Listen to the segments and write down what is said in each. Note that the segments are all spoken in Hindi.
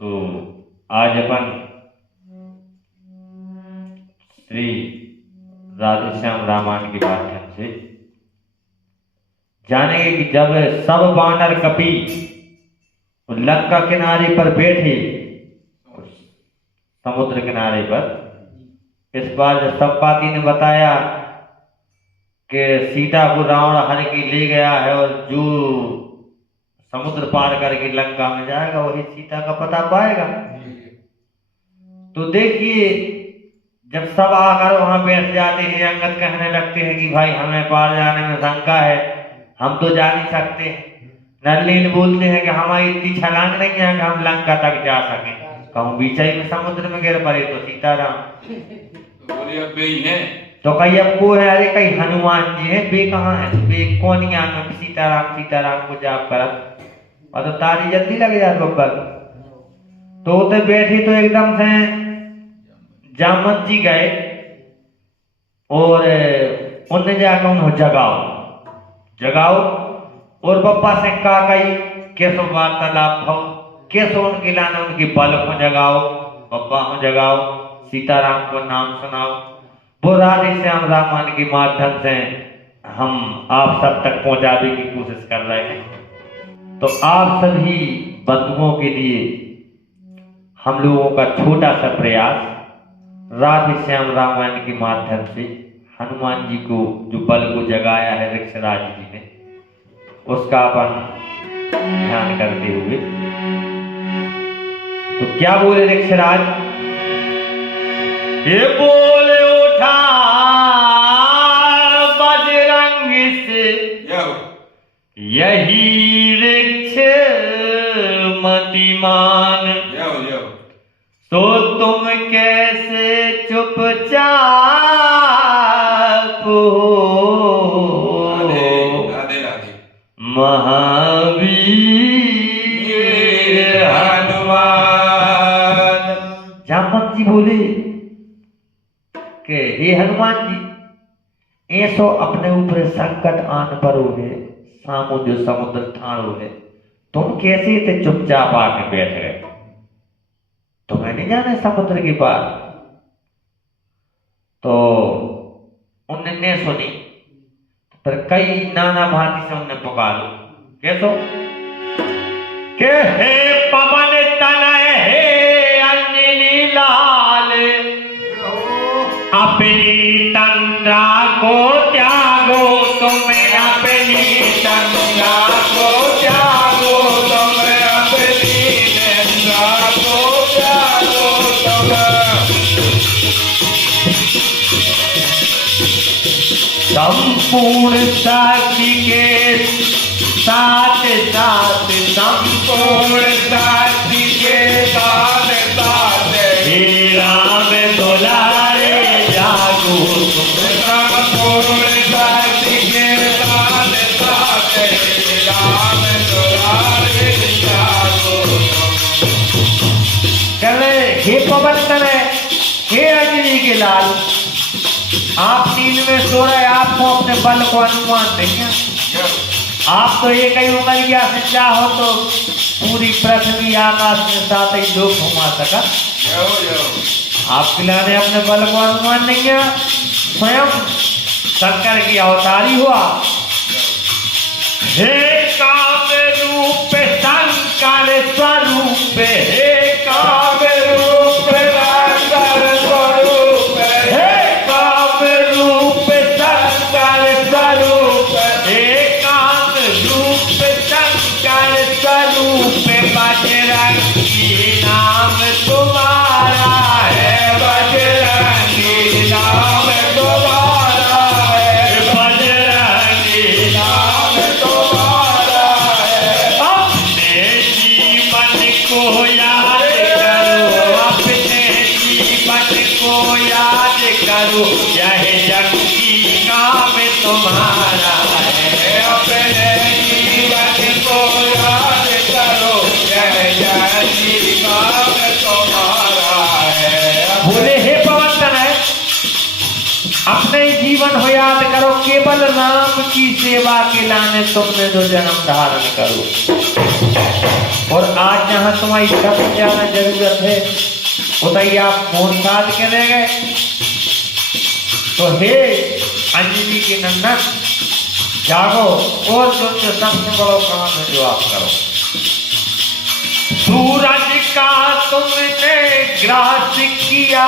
तो आज अपन श्री राधेश्याम रामायण के माध्यम से जानेंगे कि जब सब वानर कपि लंका किनारे पर बैठे, समुद्र किनारे पर, इस बार जब संपाति ने बताया कि सीता को रावण हर के ले गया है और जो समुद्र पार करके लंका में जाएगा वही सीता का पता पाएगा। तो देखिए जब सब आकर वहां बैठ जाते हैं, अंगद कहने लगते हैं कि भाई हमें पार जाने में शंका है, हम तो जा नहीं सकते। नलिन बोलते हैं कि हमारी इतनी छलांग नहीं है कि हम लंका तक जा सकें। कहूँ बीच में समुद्र में गिर पड़े तो सीताराम तो बोले अब वे हैं। तो कहीं अब को है, अरे कहीं हनुमान जी है, बे कहाँ है? बे कौन में सीताराम सीताराम को जाप करत और तो तारी जल्दी लग जाए बब्बर। तो उधर बैठी तो एकदम से जामवंत जी गए और उनने जाकर उन्हें जगाओ और बप्पा से कहा कही कैसो वार्तालाप हो, कैसो उनके लाने उनकी बल को जगाओ, बप्पा को जगाओ, सीताराम को नाम सुनाओ। वो राधेश्याम रामायण के माध्यम से हम आप सब तक पहुंचाने की कोशिश कर रहे हैं। तो आप सभी बंधुओं के लिए हम लोगों का छोटा सा प्रयास राधेश्याम रामायण के माध्यम से हनुमान जी को जो बल को जगाया है ऋक्षराज जी ने, उसका अपन ध्यान करते हुए तो क्या बोले ऋक्षराज? ये बोले उठा बजरंग से यही ऋक्ष मतिमान, तो तुम कैसे चुपचाप हो महावीर हनुमान। जामवंत जी बोले कि हे हनुमान जी, ऐसो अपने ऊपर संकट आन पर हो है, सामो जो समुद्र ठाण हो है, तुम कैसे थे चुपचाप आके बैठ गए? तुम्हें नहीं जाना समुद्र के पार? तो उनने सुनी पर कई नाना भांति से उन्हें पुकारो। कैसो के हे पवन तनय हे अंजनी लाल, अपनी तंद्रा को त्यागो, तुम्हें अपनी तंद्रा को त्यागो, तुम्हें अपनी तंद्रा को त्यागो, संपूर्ण साथी के साथ साथ, संपूर्ण साथी के साथ साथ, हे राम दुलारे जागो, संपूर्ण साथी के साथ साथ, हे राम दुलारे जागो। चले हे पवन तनय हे अंजनी के लाल, आप नींद में सो रहे, आपको अपने बल को अनुमान नहीं है। आप तो ये कहीं उमर गया से चाहो तो पूरी पृथ्वी आकाश में साथ ही लोग घुमा सका। आप खिलाने अपने बल को अनुमान नहीं है, स्वयं शंकर की अवतारी हुआ। हे काव्य रूप शंकर स्वरूप, हे काव्य रूप शंकर स्वरूप, हे काव्य रूप शंकर स्वरूप, हे काव्य रूप शंकर स्वरूप, बजरंगी नाम तुम्हारा है, बजरंगी नाम तुम्हारा है, बजरंगी नाम तुम्हारा है। अपने जीवन को याद करो, अपने जीवन को याद करो, यह जंगी काम तुम्हारा है, अपने जीवन को याद करो, यह जंगी काम तुम्हारा है। बोले हे पवन तनय, अपने जीवन जीवन हो याद करो, केवल राम की सेवा के लाने तुमने जो जन्म धारण करो। और आज जहां तुम्हारी सबसे ज्यादा जरूरत है, बताइए आप मोर साध के रह गए। तो हे अंजलि के नंदन, जागो और जो सबसे बड़ो काम है जो आप करो। सूरज का तुमने ग्रास किया,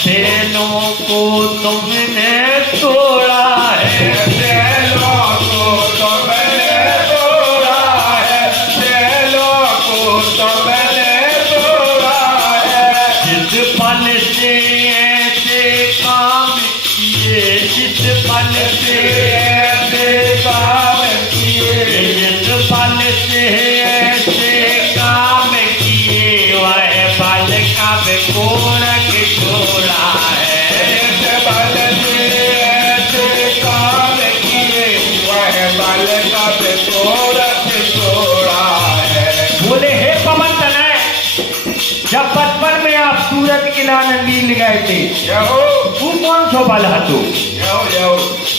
तेलों को तुमने तोड़ा है, तेलों को तुमने तोड़ा है, तेलों को तुमने तोड़ा है। जिस पल से ऐसे काम किए, जिस पल से ऐसे काम किए, जिस पल से ऐसे काम किए, वह पल कब कोरक छोड़ा है। इस बल से ऐसे काम किए, वह बल कब तोड़क छोड़ा है। बोले हे पवन तनय, जब बचपन में आप सूरज के लाने लील गए थे, यहो तू कौन सो बल हतू? यहो यहो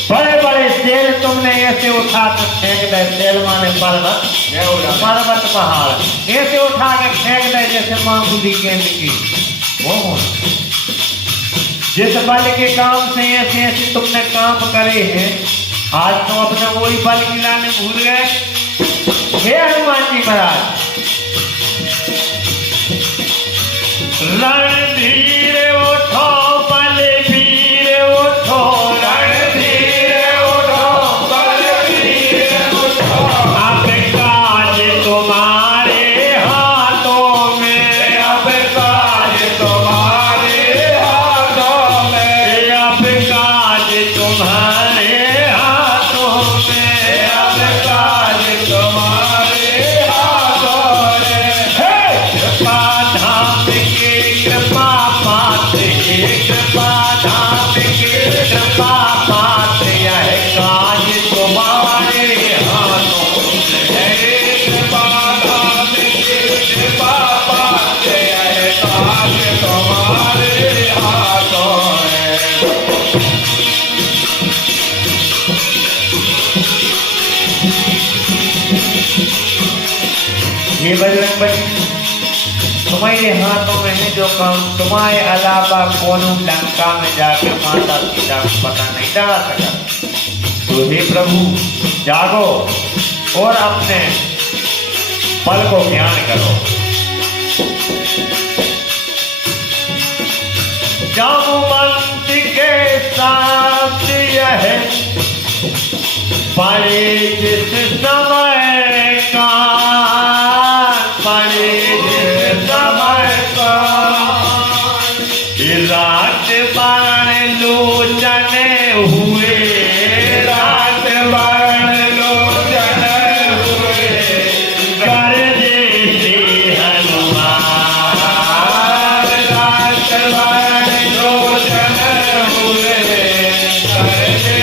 बड़े बड़े सेल तुमने ऐसे उठा कर फेंक दे, सेल माने पर्वत, यहो पर्वत पहाड़ ऐसे उठा के फेंक दे जैसे मामूली गेंद की। वो जिस बल के काम से ऐसे ऐसे तुमने काम करे हैं, आज तुम अपने वही बल की लाने भूल गए। हे हनुमान जी महाराज, रणधीर उठो बलवीर उठो, रणधीर उठो बलवीर उठो। अब काज तुम्हारे हाथों में, अब काज तुम्हारे हाथों में, अब काज तुम्हारे हाथों में, अब काज तुम्हारे हाथों में। कृपा धाम के कृपा पात्र, कृपा धाम के कृपा पात्र, यह काज तुम्हारे हाथों में है। कृपा धाम की कृपा पात्र, यह काज तुम्हारे हाथों में। ये बजरंगबली, तुम्हारे हाथों में है जो काम, तुम्हारे अलावा कौन लंका में जाकर माता सीता को पता नहीं लगा सका। तो हे प्रभु, जागो और अपने पल को ज्ञान करो। जामुवंत के साथ यह पड़े जिस समय का, पड़े जिस समय का, रात बाण लोचन हुए, रात बाण लोचन हुए, कर दे हनुमान। रात बाण लोचन हुए, कर दे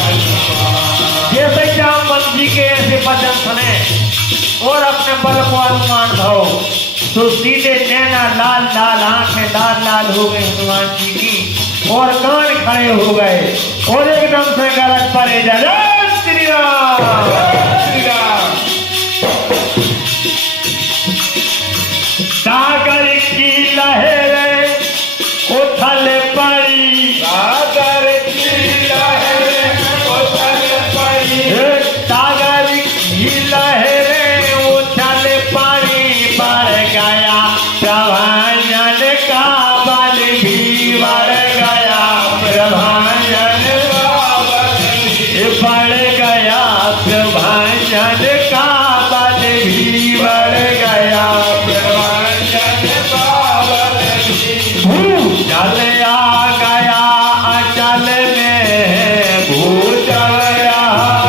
हनुमान। जैसे जामवंत जी के ऐसे वचन सुने और अपने बल को अनुमान भाव, तो सीधे नैना लाल लाल, आंखें लाल लाल हो गई हनुमान जी की, और कान खड़े हो गए और एकदम से गरज पड़े, जय श्री राम। श्री राम। सागर की लहरें उछल पड़ी, सागर की लहरें उछल पड़ी, सागर की लहरें उछल पड़ी, बढ़ गया प्रभांजन का बल भी, बढ़ गया प्रभांजन का बल, बढ़ गया प्रभांजन का बल भी, बढ़ गया प्रभांजन का बल भी। भूजल आ गया अचल में, भूजल आ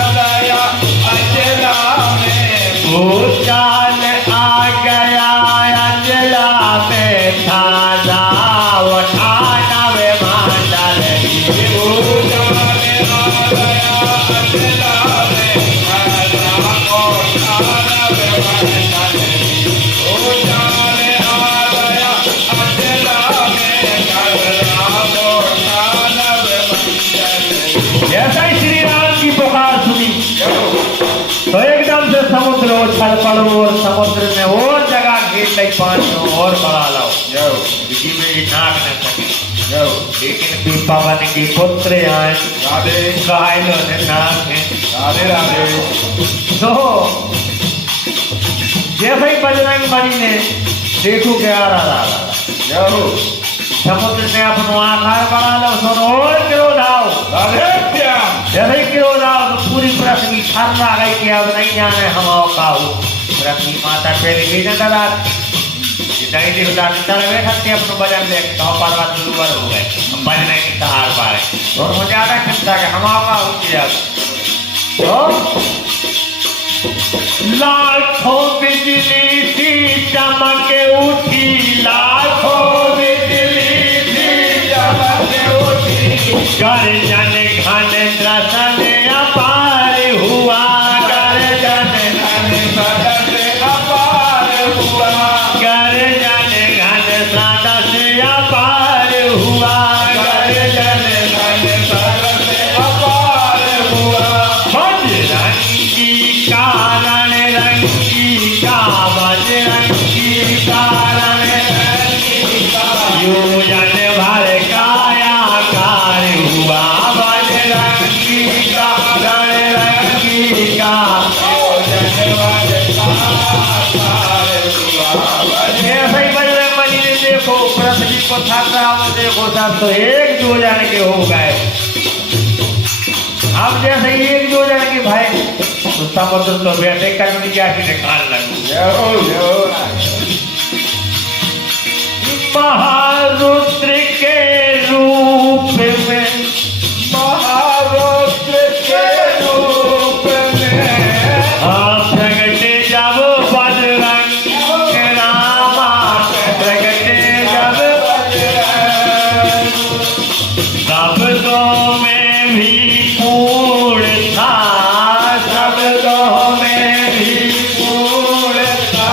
गया अचला में, भूचाल आ गया अचला में, और समुद्र में और जगह घेर ली पानी और बड़ा लाओ यो जी मेरी नाक न सके यो लेकिन पीपावन की पुत्र आए राधे घायलों ने नाक है राधे राधे तो जैसे ही बजरंग बली ने देखो क्या रहा यो समुद्र में अपनो आकार बढ़ा लो सुनो और क्रोध आओ राधे श्याम जैसे ही क्रोध आओ तो पूरी पृथ्वी ठर्रा गई कि अब नहीं जाने हम आओ काहू पृथ्वी माता पहले भी न डरा नहीं दिखता चल बैठते अपनो बजन ले तो पर्वत ऊपर हो गए हम बजने की सहार पाए तो मुझे ज्यादा चिंता कि हम आओ काहू किया तो लाखों बिजली सी चमक उठी लाखों बिजली सी चमक उठी गर्जन घन दर्शन अपार हुआ गर्जन घन सदन अपार हुआ गर्जन घन दर्शन अपार हुआ गर्जन घन सदन अपार हुआ बजरंगी कारण रंगी का बजरंगी कारण रंगी का योजन भर कायाकार हुआ बजरंगी कारण रंगी का ऐसे ही बजरंग बली ने देखो पृथ्वी को थर्रा में देखो सब तो एक योजन के हो गए अब जैसे ही एक योजन के भाई तो समुद्र तो बैठे कर दिया कि निकाल लगू यो यो महारुद्र के रूप में महारुद्र के रूप में प्रगटे जब बजरंग रामा प्रगटे जब शब्दों में भी पूर्ण था शब्दों में भी पूर्ण था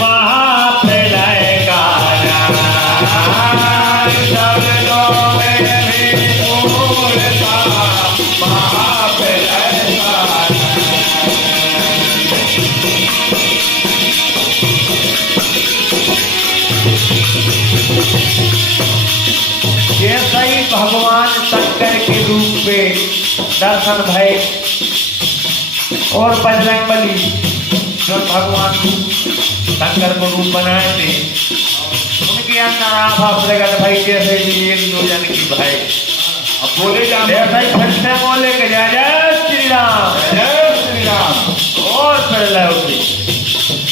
महाप्रलय का शब्दों में भी पूर्ण था महाप्रलय का जैसा ही भगवान शंकर के रूप में दर्शन भय और बजरंग बली जो भगवान शंकर को रूप बनाए थे उनके अंदर आभा प्रगट भाई जैसे भी एक योजन की भाई अब बोले जा जैसा ही फिर से बोले कि जय जय श्री राम जय श्री राम और फिर लय उठी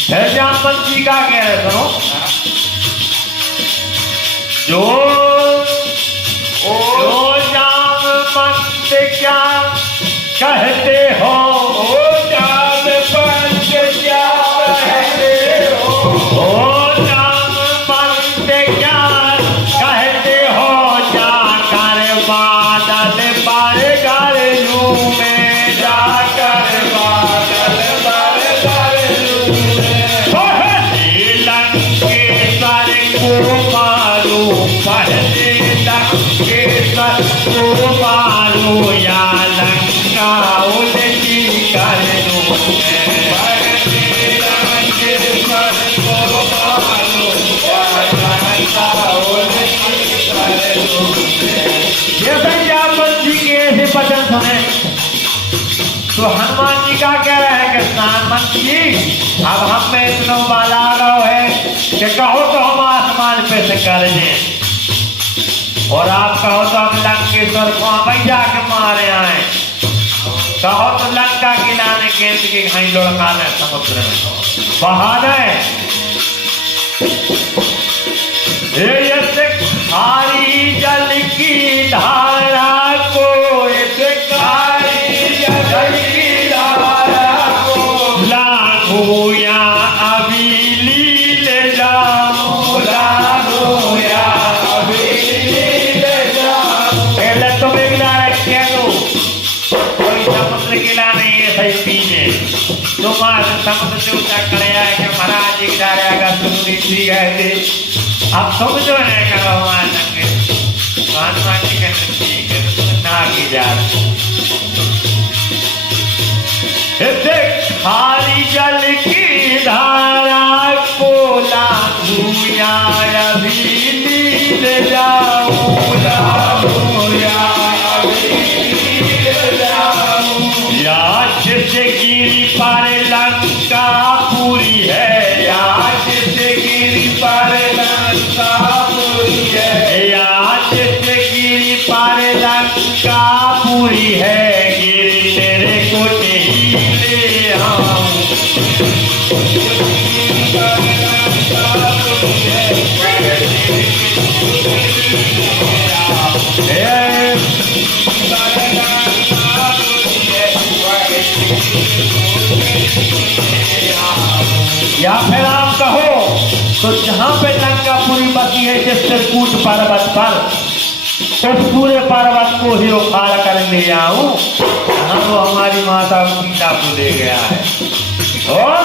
फिर जामवंत जी का कह रहे सुनो जो जामवंत क्या कहते हो ओ जामवंत क्या कहते हो ओ जामवंत क्या कहते हो जाकर बादल पर गरजू में जाकर बादल पर गरजू में लंकेश्वर को मारू पहले लंकेश्वर को मारू या लंका उलटी कर दूं जी के ऐसे वचन सुने तो हनुमान जी का कह रहे हैं कि हनुमान जी अब हम में इतना बाला गौ है कि कहो तो हम आसमान पे से कर दें और आप कहो तो हम लंकेश्वर को हम जाके मारे आए कहो तो लंका किलाने केंद्र के घाई लड़का है समुद्र में बहाना है खारी जल की धारा को खारी जल की धारा को लागू या अभी लीले जाऊं लागू या अभी लीले जाऊं पहले तो बेगला रखे दो कोई समुद्र किला नहीं है सही पीछे तुम्हारे समुद्र से ऊंचा खड़े आए कि महाराज जी डाले अगर तुम नीचे गए थे अब समझो नहीं करो हमारे संगे हनुमान जी के ठीक है तो तुम ना की जा खाली जल की या फिर आप कहो तो जहां पे लंकापुरी बसी है जिस चित्रकूट पर्वत पर, उस पूरे पर्वत को ही उखाड़ कर ले आऊं जहां वो हमारी माता सीता को ले गया है। और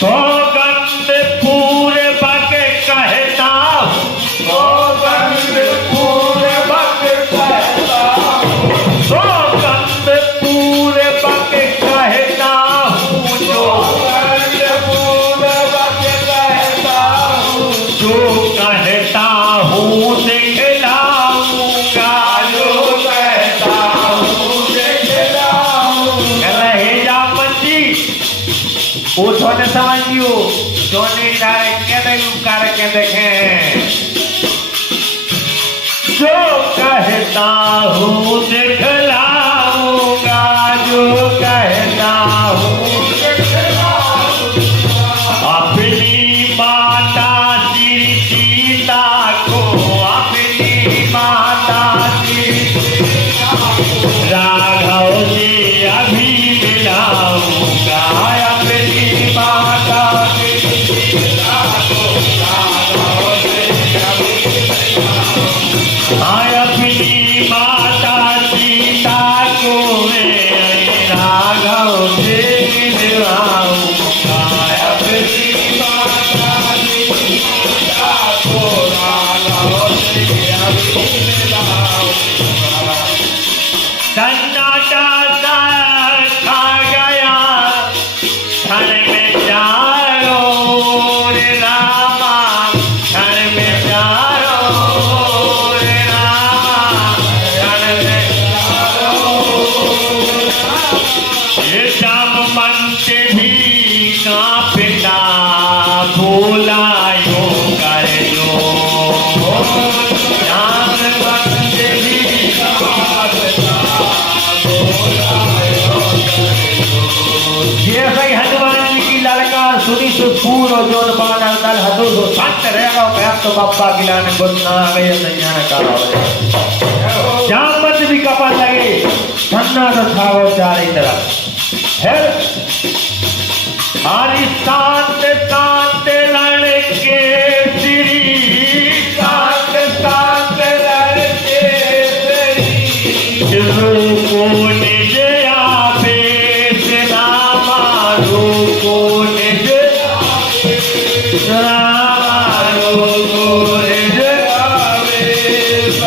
तो गंद पूरे बाके कहता हूं, तो गंध पूरे बक कहता हूँ, तो गंद पूरे बाके कहता हूं, जो गंध पूरे बक कहता हूँ, जो कहता हूं दिखलाऊंगा, जो कहता हूँ दिखलाऊंगा। रहे जामन जी उठो ने समझियो जोने डारे के कर के देखें, जो कहता हूँ दिखलाऊंगा, जो कहता हूँ अपनी माता श्री सीता को, अपनी माता श्री राघव से अभी मिलाऊंगा, अपनी माता अपनी माता सीता को मैं राघव से मिलाऊंगा, अपनी माता सीता को राघव से अभी मिलाऊंगा। सन्नाटा सा खा गया क्षण में चारों रे रामा, क्षण में चारों रे रामा, क्षण में ये श्याम मंच भी कांपता भोला यो कर जो, श्याम मंच भी ये सही हनुमान जी की ललकार सुनी तो पूरो जोन बादल दल हदो सो संत रहेगा मैं तो बाबा गिलाने गुस्सा आ गए नैया ने कहा जामत भी कपल लगे सन्ना तो छावो चारों तरफ फिर हरी शांत शांत लड़के श्री शांत शांत लड़के श्री रूपो निज आवेश रामा, रूपो निज रामा, रूपो निज आवेश।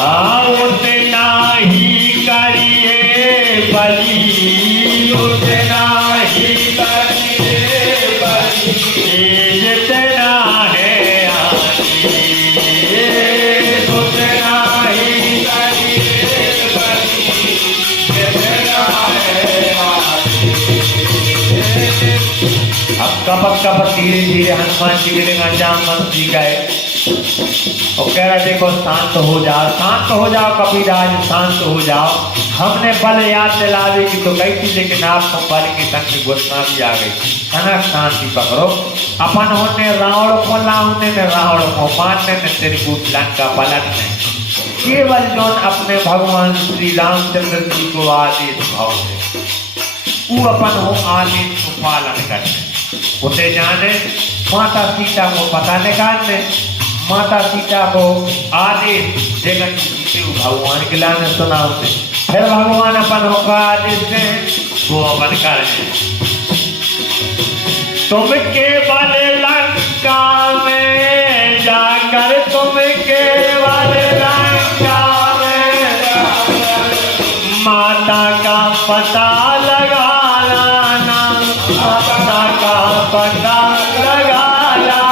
आउत नाही करिए बलि, उत नाही करिए बलि, जितना है आदि, उतना ही करिए बलि, जितना है आदि। अब कपक धीरे धीरे हनुमान जी मिलेगा जामवंत जी गए और कह रहे देखो शांत हो जाओ, शांत हो जाओ कपिराज, शांत हो जाओ। हमने बल याद दिलावे की तो गई थी लेकिन आपको बल की संग घोषणा भी आ गई। कनक शांति पकड़ो, अपन होने रावण को लाने में रावण को मारने में त्रिकूट लंका पलटने, केवल जौन अपने भगवान श्री रामचंद्र जी को आदेश भाव दे वो अपन हो आदेश को पालन करने, उसे जाने माता सीता को पता निकालने, माता सीता को आदेश जगत जीते भगवान के लाने सुनाते, फिर भगवान अपन होकर आदेश दें वो अपन करें। तुम केवल लंका में जाकर, तुम केवल लंका में माता का पता लगाना, माता का पता लगाना,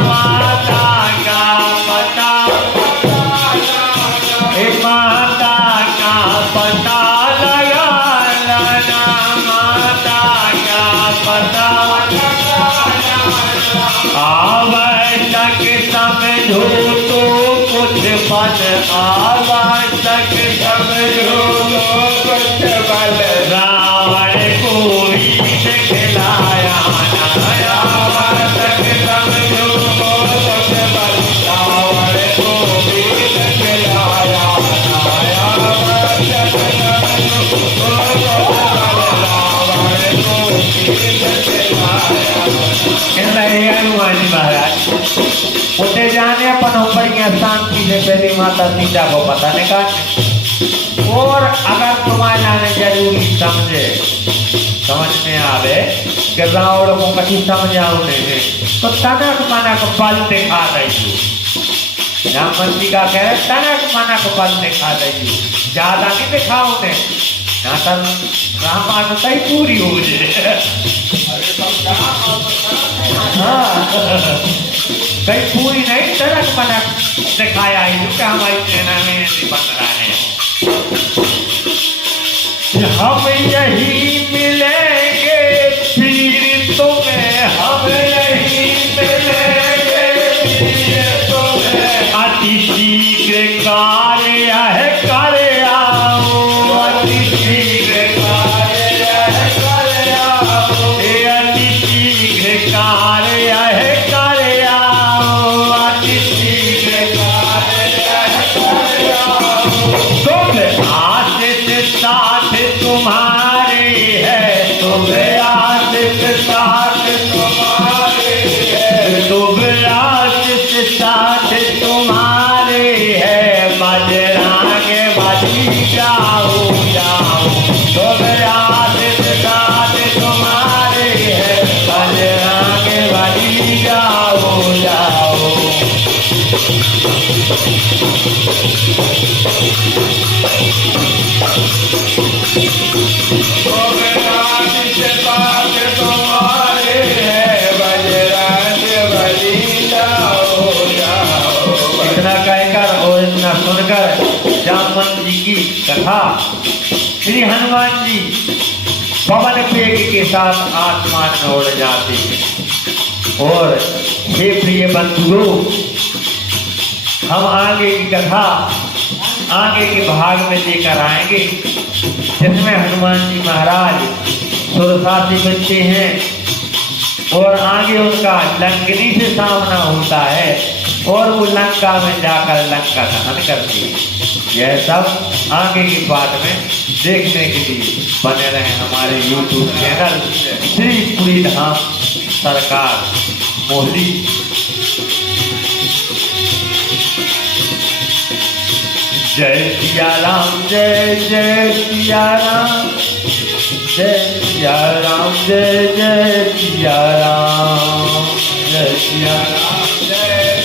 माता का पता, माता का पता लगाना, माता का पता आवश्यक समझो तो कुछ बल, आवश्यक समझो कुछ बल रावण को ही दिखलाया, हनुमान जी महाराज उठे जाने अपन बढ़िया शांति से पहले माता सीता को पता निकाल। और अगर तुम्हारे लाने जरूरी समझ में आवे कि रावण को कभी समझाओ नहीं तो तनक मनक बल दिखा दीजिए। रामन जी का कह रहे तनक मनक बल दिखा दीजिए, ज्यादा नहीं दिखाओ ने ना तो रामायण कहीं पूरी हो जाए। हाँ कहीं पूरी नहीं, तनक मनक दिखाया ही कि हमारी सेना में नहीं बन रहा है। हम यही मिलेंगे फिर तुम्हें, हम यही मिलेंगे फिर तुम्हें, अति शीघ्र कार्य है कर आओ, अति शीघ्र कार्य है कर आओ, अति शीघ्र कार्य है कर आओ, अति शीघ्र कार्य है कर आओ। तुम आशीष साथ तुम्हारे है, तुम्हें आशीष साथ तुम्हारे है, तुम्हें आशीष साथ तुम्हारे है, बजरंग बली जाओ जाओ, तुम्हें आशीष साथ तुम्हारे है, बजरंग बली जाओ जाओ। इतना कहकर और इतना सुनकर जामवंत जी की कथा श्री हनुमान जी पवन वेग के साथ आसमान में उड़ जाते हैं। और हे प्रिय बंधुओं, हम आगे की कथा आगे के भाग में लेकर आएंगे, जिसमें हनुमान जी महाराज सुरसाती बच्चे हैं और आगे उनका लंकनी से सामना होता है और वो लंका में जाकर लंका दहन करती है। यह सब आगे की बात में देखने के लिए बने रहे हमारे YouTube चैनल श्री पुरी धाम सरकार मोहली। जय सिया राम, जय जय सिया राम, जय सिया राम, जय जय सिया राम, जय सिया राम, जय